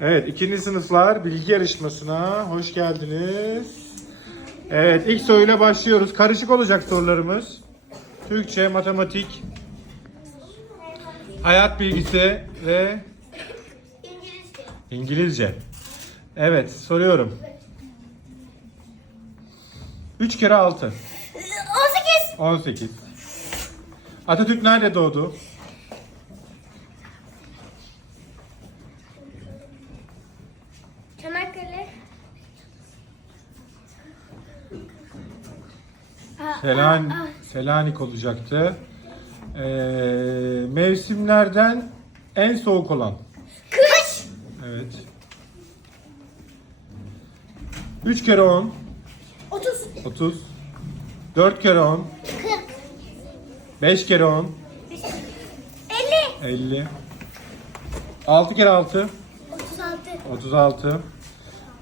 Evet, ikinci sınıflar bilgi yarışmasına hoş geldiniz. Evet, ilk soruyla başlıyoruz. Karışık olacak sorularımız. Türkçe, matematik, hayat bilgisi ve İngilizce. İngilizce. Evet, soruyorum. 3 kere 6. 18. 18. Atatürk nerede doğdu? Çanakkale. Aa, Selan, aa, aa. Selanik olacaktı. Ee, mevsimlerden en soğuk olan. Kış. Evet. 3 kere 10, 30. 30. 4 kere 10, 40. 5 kere 10, 50. 50. 6 kere 6, 36. 36.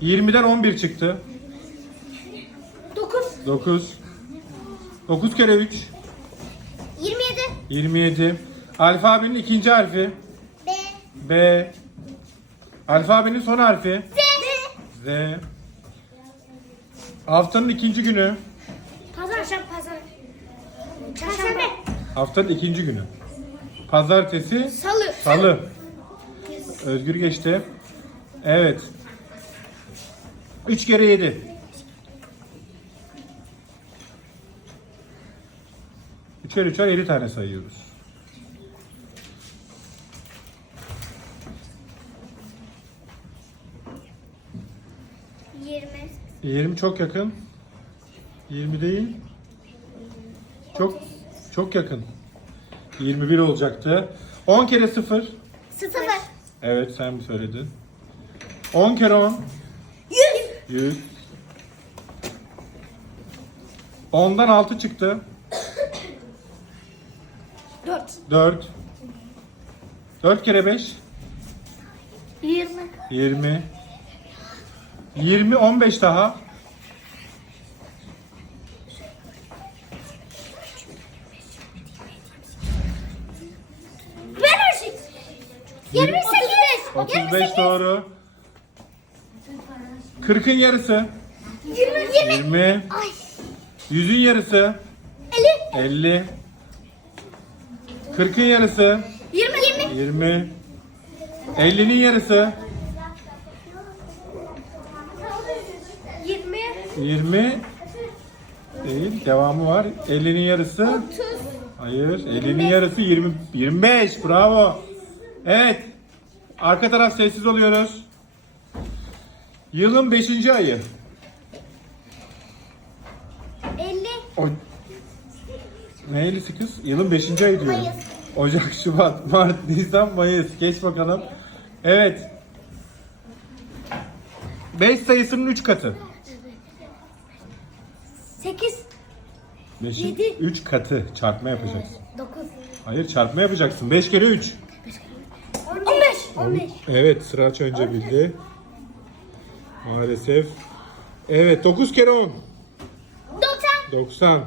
20'den 11 çıktı. 9. 9. 9 kere 3, 27. 27. Alfabenin ikinci harfi. B. B. Alfabenin son harfi. Z. Z. Haftanın ikinci günü. Pazar. Çarşamba. Pazar. Çarşamba. Haftanın ikinci günü. Pazartesi, Salı. salı. Özgür geçti. Evet. 3 kere 7. Üçer üçer 7 tane sayıyoruz. 20. 20 çok yakın. 20 değil. Çok çok yakın. 21 olacaktı. 10 kere 0. 0. Evet sen mi söyledin? 10 kere 10. 100. 100. 10'dan 6 çıktı. 4. 4. 4 kere 5. 20. 20. 20 15 daha. Ben Işık. 28. 35 doğru. 40'ın yarısı. 20. 20. 20. Ay. 100'ün yarısı. 50. 50. 40'ın yarısı. 20. 20. 20. 50'nin yarısı. 20. 20. Değil. Devamı var. 50'nin yarısı. 30. Hayır. 50'nin yarısı 20. 25. Bravo. Evet. Arka taraf sessiz oluyoruz. Yılın 5. ayı. 50. O... Neylisi kız? Yılın 5. ayı diyorum. Mayıs. Ocak, Şubat, Mart, Nisan, Mayıs. Geç bakalım. Evet. 5 sayısının 3 katı. 8. 5'in Yedi. 3 katı. Çarpma yapacaksın. 9. Hayır çarpma yapacaksın. 5 kere 3. 15. 15. Evet Sıraç önce bildi. Maalesef. Evet 9 kere 10. 90. 90.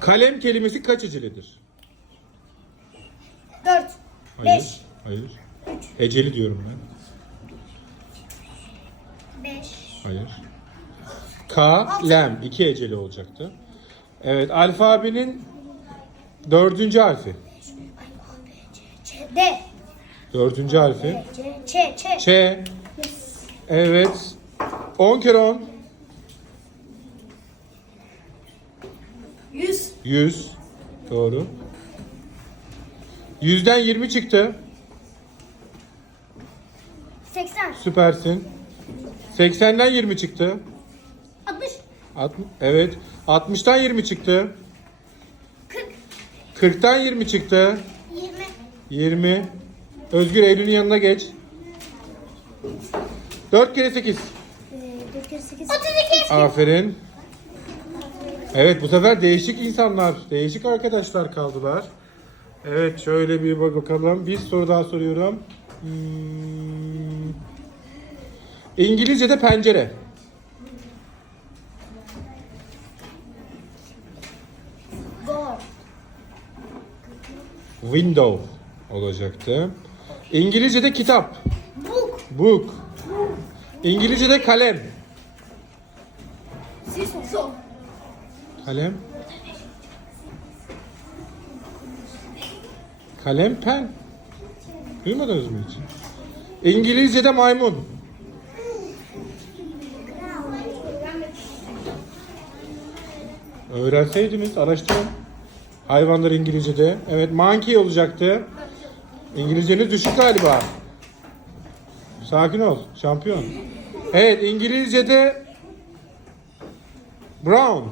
Kalem kelimesi kaç hecelidir? 4. Hayır. 5. Hayır. Heceli diyorum ben. 5. Hayır. Kalem. iki heceli olacaktı. Evet alfabenin dördüncü harfi. D. Dördüncü harfi. Ç. Ç. Ç. Ç. Evet. 10 kere 10. 100. 100. Doğru. 100'den 20 çıktı. 80. Süpersin. 80'den 20 çıktı. 60. 60, evet. 60'tan 20 çıktı. 40. 40'tan 20 çıktı. 20. 20. Özgür Eylül'ün yanına geç. 4 kere 8. 4 kere 8. 32. Aferin. Evet bu sefer değişik insanlar, değişik arkadaşlar kaldılar. Evet şöyle bir bak bakalım. Bir soru daha soruyorum. Hmm. İngilizce'de pencere. Window. olacaktı. İngilizce'de kitap. Book. Book. İngilizce'de kalem. Siso. Kalem. Kalem pen. Duymadınız mı hiç? İngilizce'de maymun. Öğrenseydiniz araştırın. Hayvanlar İngilizce'de. Evet monkey olacaktı. İngilizceniz düşük galiba. Sakin ol. Şampiyon. Evet İngilizce'de brown.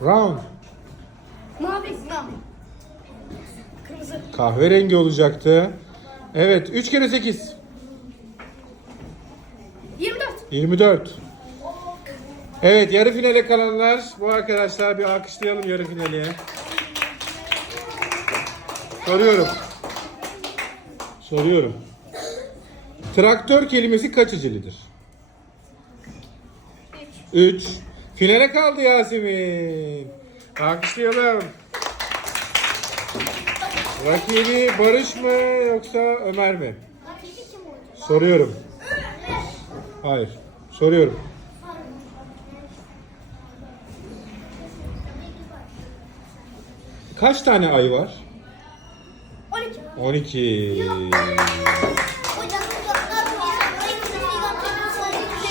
Brown. Mavi. Mavi. Kırmızı. Kahverengi olacaktı. Evet 3 kere 8. 24. 24. Evet yarı finale kalanlar bu arkadaşlar bir alkışlayalım yarı finali. Soruyorum. Soruyorum. Traktör kelimesi kaç hecelidir? 3. Finale kaldı Yasemin. Alkışlayalım. Rakibi Barış mı yoksa Ömer mi? Soruyorum. Hayır. Soruyorum. Kaç tane ay var? 12. 12.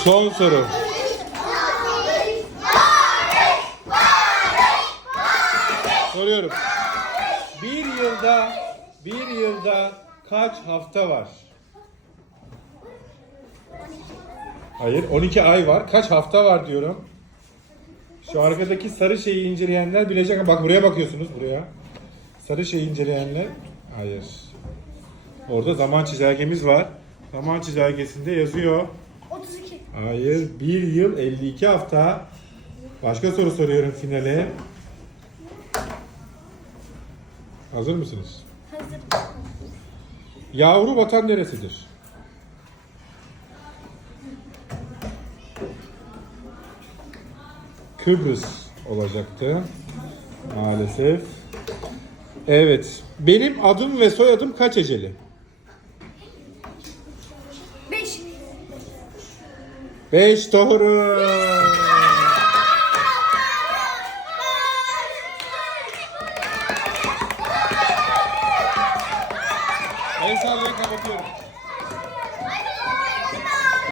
Son soru. Soruyorum. Bir yılda bir yılda kaç hafta var? Hayır, 12 ay var. Kaç hafta var diyorum. Şu arkadaki sarı şeyi inceleyenler bilecek. Bak buraya bakıyorsunuz buraya. Sarı şeyi inceleyenler. Hayır. Orada zaman çizelgemiz var. Zaman çizelgesinde yazıyor. 32. Hayır. 1 yıl 52 hafta. Başka soru soruyorum finale. Hazır mısınız? Hazır. Yavru vatan neresidir? Kıbrıs olacaktı. Maalesef. Evet. Benim adım ve soyadım kaç eceli? 5. 5 doğru.